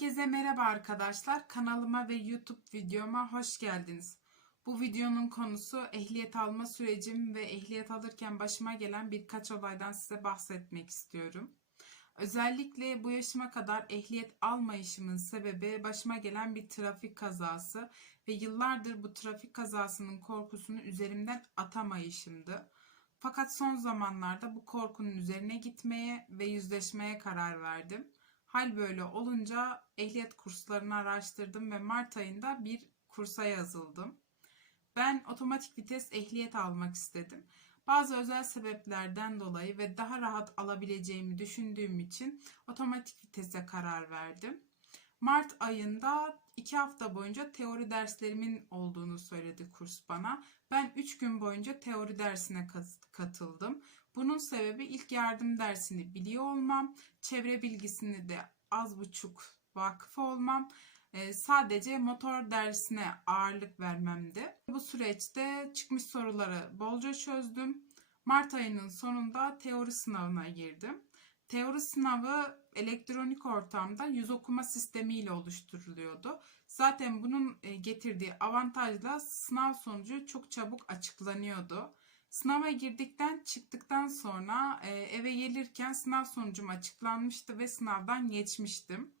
Herkese merhaba arkadaşlar. Kanalıma ve YouTube videoma hoş geldiniz. Bu videonun konusu ehliyet alma sürecim ve ehliyet alırken başıma gelen birkaç olaydan size bahsetmek istiyorum. Özellikle bu yaşıma kadar ehliyet almayışımın sebebi başıma gelen bir trafik kazası ve yıllardır bu trafik kazasının korkusunu üzerimden atamayışımdı. Fakat son zamanlarda bu korkunun üzerine gitmeye ve yüzleşmeye karar verdim. Hal böyle olunca ehliyet kurslarını araştırdım ve Mart ayında bir kursa yazıldım. Ben otomatik vites ehliyet almak istedim. Bazı özel sebeplerden dolayı ve daha rahat alabileceğimi düşündüğüm için otomatik vitese karar verdim. Mart ayında iki hafta boyunca teori derslerimin olduğunu söyledi kurs bana. Ben üç gün boyunca teori dersine katıldım. Bunun sebebi ilk yardım dersini biliyor olmam, çevre bilgisini de az buçuk vakıf olmam, e, sadece motor dersine ağırlık vermemdi. Bu süreçte çıkmış soruları bolca çözdüm. Mart ayının sonunda teori sınavına girdim. Teori sınavı elektronik ortamda yüz okuma sistemiyle oluşturuluyordu. Zaten bunun e, getirdiği avantajla sınav sonucu çok çabuk açıklanıyordu. Sınava girdikten çıktıktan sonra e, eve gelirken sınav sonucum açıklanmıştı ve sınavdan geçmiştim.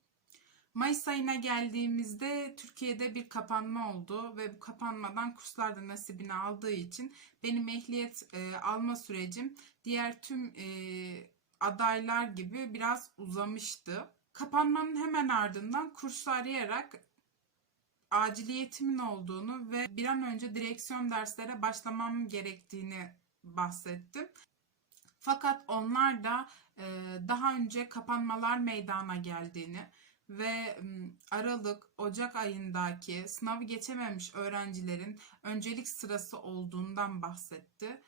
Mayıs ayına geldiğimizde Türkiye'de bir kapanma oldu ve bu kapanmadan kurslar da nasibini aldığı için benim ehliyet e, alma sürecim diğer tüm e, adaylar gibi biraz uzamıştı. Kapanmanın hemen ardından kursu arayarak aciliyetimin olduğunu ve bir an önce direksiyon derslere başlamam gerektiğini bahsettim. Fakat onlar da e, daha önce kapanmalar meydana geldiğini ve Aralık, Ocak ayındaki sınavı geçememiş öğrencilerin öncelik sırası olduğundan bahsetti.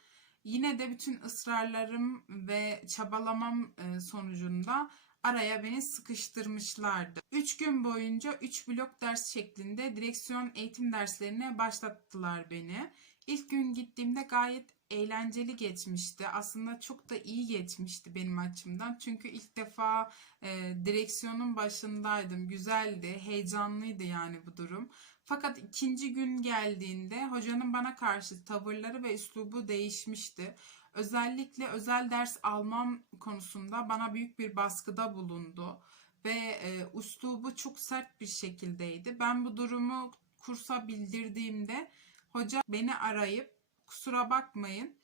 Yine de bütün ısrarlarım ve çabalamam e, sonucunda araya beni sıkıştırmışlardı. 3 gün boyunca 3 blok ders şeklinde direksiyon eğitim derslerine başlattılar beni. İlk gün gittiğimde gayet eğlenceli geçmişti. Aslında çok da iyi geçmişti benim açımdan. Çünkü ilk defa e, direksiyonun başındaydım. Güzeldi, heyecanlıydı yani bu durum. Fakat ikinci gün geldiğinde hocanın bana karşı tavırları ve üslubu değişmişti. Özellikle özel ders almam konusunda bana büyük bir baskıda bulundu ve e, üslubu çok sert bir şekildeydi. Ben bu durumu kursa bildirdiğimde hoca beni arayıp kusura bakmayın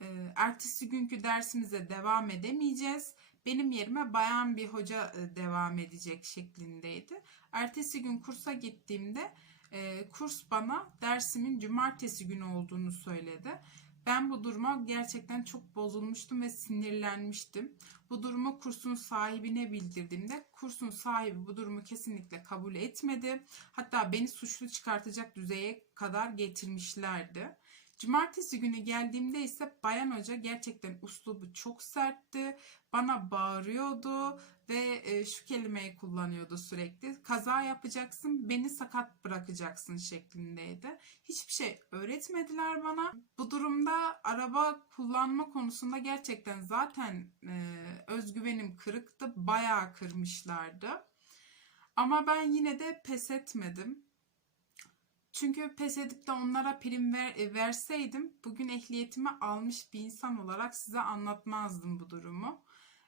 e, ertesi günkü dersimize devam edemeyeceğiz. Benim yerime bayan bir hoca e, devam edecek şeklindeydi. Ertesi gün kursa gittiğimde e, kurs bana dersimin cumartesi günü olduğunu söyledi. Ben bu duruma gerçekten çok bozulmuştum ve sinirlenmiştim. Bu durumu kursun sahibine bildirdiğimde kursun sahibi bu durumu kesinlikle kabul etmedi. Hatta beni suçlu çıkartacak düzeye kadar getirmişlerdi. Cumartesi günü geldiğimde ise Bayan Hoca gerçekten uslubu çok sertti. Bana bağırıyordu ve e, şu kelimeyi kullanıyordu sürekli. Kaza yapacaksın, beni sakat bırakacaksın şeklindeydi. Hiçbir şey öğretmediler bana. Bu durumda araba kullanma konusunda gerçekten zaten e, özgüvenim kırıktı. Bayağı kırmışlardı. Ama ben yine de pes etmedim. Çünkü pes edip de onlara prim ver, e, verseydim bugün ehliyetimi almış bir insan olarak size anlatmazdım bu durumu.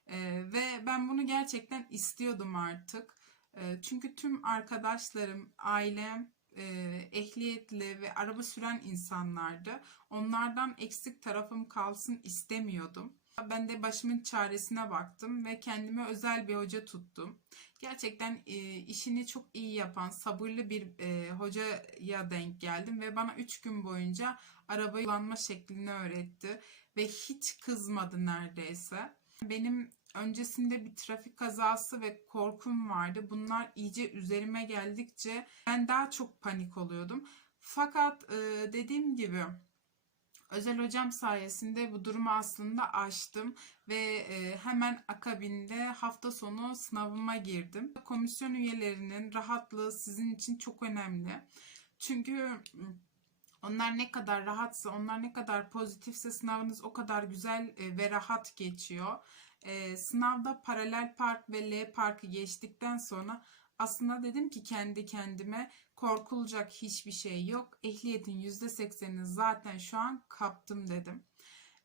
Ee, ve ben bunu gerçekten istiyordum artık. Ee, çünkü tüm arkadaşlarım, ailem e, ehliyetli ve araba süren insanlardı. Onlardan eksik tarafım kalsın istemiyordum. Ben de başımın çaresine baktım ve kendime özel bir hoca tuttum. Gerçekten e, işini çok iyi yapan, sabırlı bir e, hocaya denk geldim ve bana 3 gün boyunca araba kullanma şeklini öğretti ve hiç kızmadı neredeyse. Benim öncesinde bir trafik kazası ve korkum vardı. Bunlar iyice üzerime geldikçe ben daha çok panik oluyordum. Fakat e, dediğim gibi Özel hocam sayesinde bu durumu aslında aştım ve e, hemen akabinde hafta sonu sınavıma girdim. Komisyon üyelerinin rahatlığı sizin için çok önemli. Çünkü onlar ne kadar rahatsa, onlar ne kadar pozitifse sınavınız o kadar güzel e, ve rahat geçiyor. Ee, sınavda paralel park ve L parkı geçtikten sonra aslında dedim ki kendi kendime korkulacak hiçbir şey yok. Ehliyetin %80'ini zaten şu an kaptım dedim.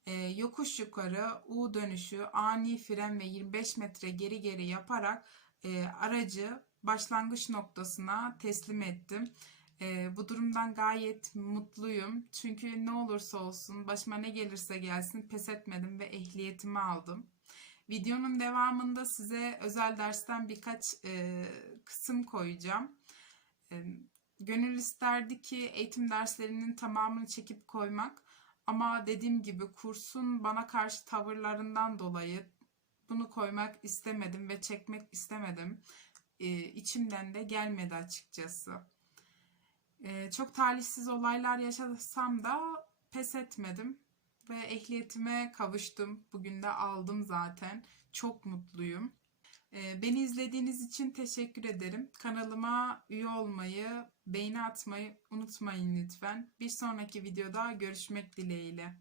Ee, yokuş yukarı U dönüşü ani fren ve 25 metre geri geri yaparak e, aracı başlangıç noktasına teslim ettim. E, bu durumdan gayet mutluyum. Çünkü ne olursa olsun başıma ne gelirse gelsin pes etmedim ve ehliyetimi aldım. Videonun devamında size özel dersten birkaç e, kısım koyacağım. E, gönül isterdi ki eğitim derslerinin tamamını çekip koymak. Ama dediğim gibi kursun bana karşı tavırlarından dolayı bunu koymak istemedim ve çekmek istemedim. E, içimden de gelmedi açıkçası. E, çok talihsiz olaylar yaşasam da pes etmedim ve ehliyetime kavuştum. Bugün de aldım zaten. Çok mutluyum. E, beni izlediğiniz için teşekkür ederim. Kanalıma üye olmayı, beğeni atmayı unutmayın lütfen. Bir sonraki videoda görüşmek dileğiyle.